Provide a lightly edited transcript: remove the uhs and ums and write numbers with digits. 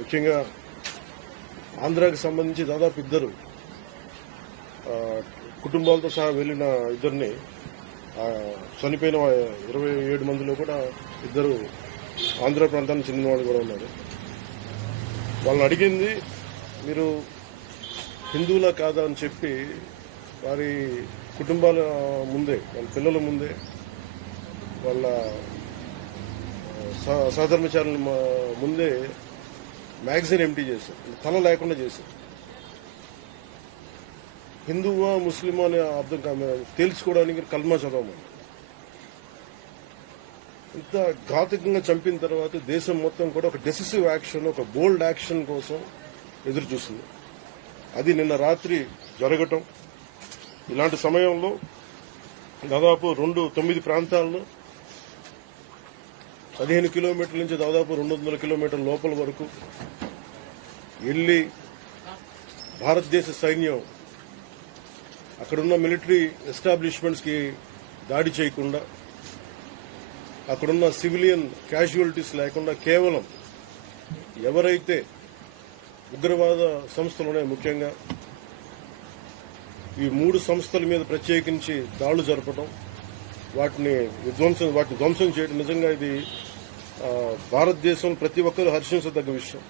ముఖ్యంగా ఆంధ్రాకి సంబంధించి దాదాపు ఇద్దరు కుటుంబాలతో సహా వెళ్లిన ఇద్దరిని చనిపోయిన 27 మందిలో కూడా ఇద్దరు ఆంధ్ర ప్రాంతానికి చెందిన వాళ్ళు కూడా ఉన్నారు. వాళ్ళని అడిగింది, మీరు హిందువులా కాదా అని చెప్పి వారి కుటుంబాల ముందే, వాళ్ళ పిల్లల ముందే, వాళ్ళ సహధర్మచారుల ముందే మ్యాగజైన్ ఎంటీ చేశారు, తల లేకుండా చేశారు. హిందువా ముస్లిమా అనే అర్థం తేల్చుకోవడానికి కల్మా చదవమని. ఇంత ఘాతుకంగా చంపిన తర్వాత దేశం మొత్తం కూడా ఒక డెసిసివ్ యాక్షన్, ఒక బోల్డ్ యాక్షన్ కోసం ఎదురు చూసింది. అది నిన్న రాత్రి జరగటం. ఇలాంటి సమయంలో దాదాపు 9 ప్రాంతాల్లో 15 కిలోమీటర్ల నుంచి దాదాపు 200 కిలోమీటర్ల లోపల వరకు వెళ్లి భారతదేశ సైన్యం అక్కడున్న మిలిటరీ ఎస్టాబ్లిష్మెంట్స్ కి దాడి చేయకుండా, అక్కడున్న సివిలియన్ క్యాజువాలిటీస్ లేకుండా కేవలం ఎవరైతే ఉగ్రవాద సంస్థలు ఉన్నాయో, ముఖ్యంగా ఈ 3 సంస్థల మీద ప్రత్యేకించి దాడులు జరపడం, వాటిని ధ్వంసం చేయడం నిజంగా ఇది భారతదేశం ప్రతి ఒక్కరూ హర్షించదగ్గ విషయం.